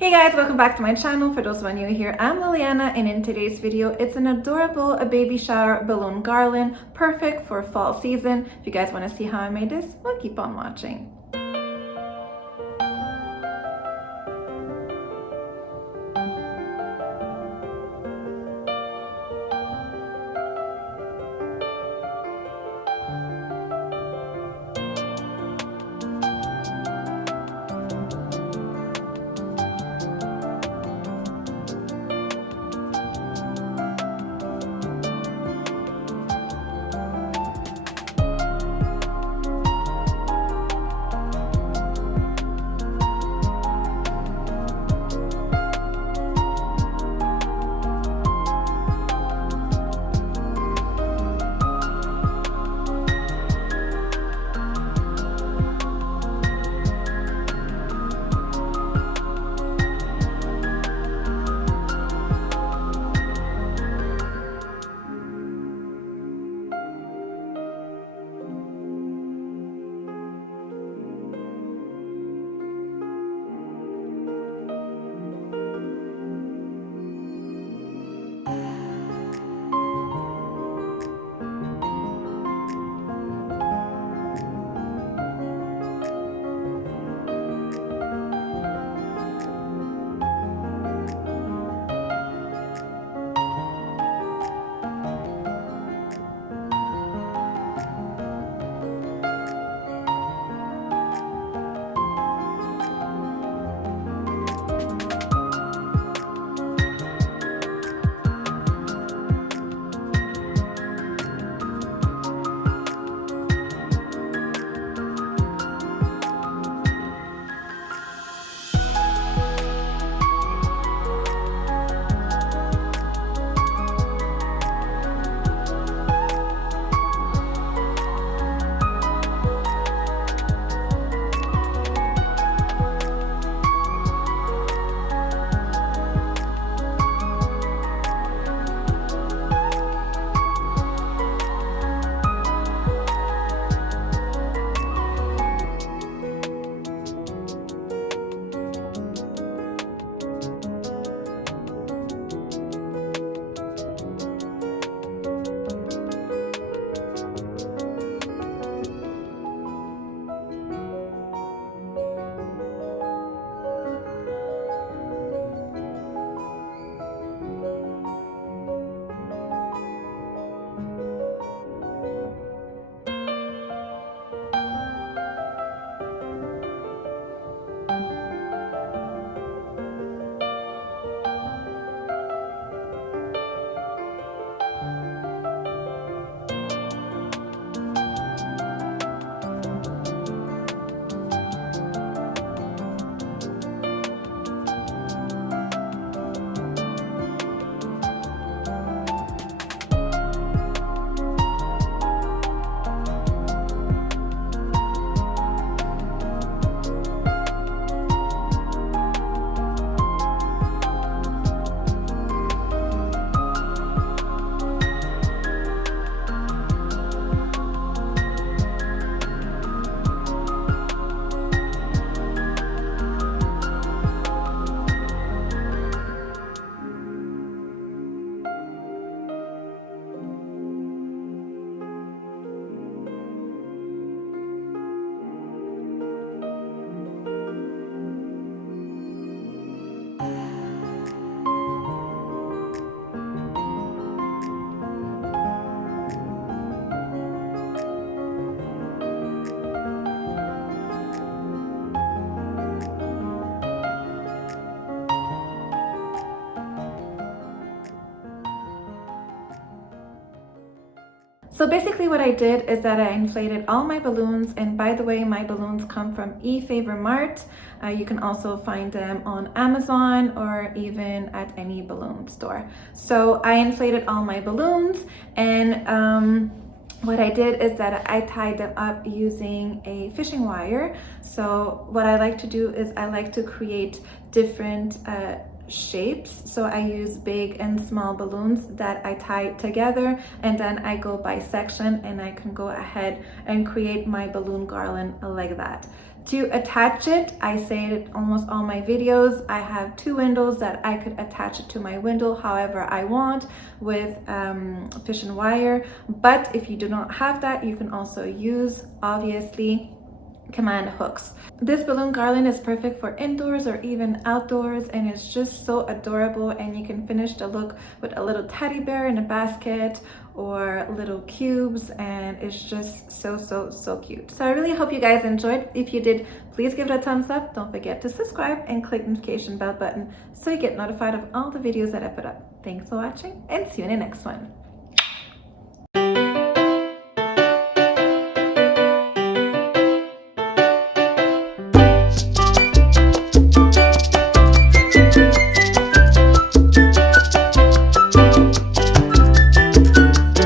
Hey guys, welcome back to my channel. For those of you new here, I'm Liliana, and in today's video, it's an adorable baby shower balloon garland, perfect for fall season. If you guys want to see how I made this, well, keep on watching. So basically what I did is that I inflated all my balloons, and by the way, my balloons come from eFavorMart. You can also find them on Amazon or even at any balloon store. So I inflated all my balloons, and what I did is that I tied them up using a fishing wire. So what I like to do is I like to create different shapes. So I use big and small balloons that I tie together, and then I go by section, and I can go ahead and create my balloon garland like that. To attach it, I say it in almost all my videos, I have 2 windows that I could attach it to my window however I want with fish and wire. But if you do not have that, you can also use, obviously, command hooks. This balloon garland is perfect for indoors or even outdoors, and it's just so adorable, and you can finish the look with a little teddy bear in a basket or little cubes, and it's just so cute. So I really hope you guys enjoyed. If you did, please give it a thumbs up. Don't forget to subscribe and click the notification bell button so you get notified of all the videos that I put up. Thanks for watching, and see you in the next one.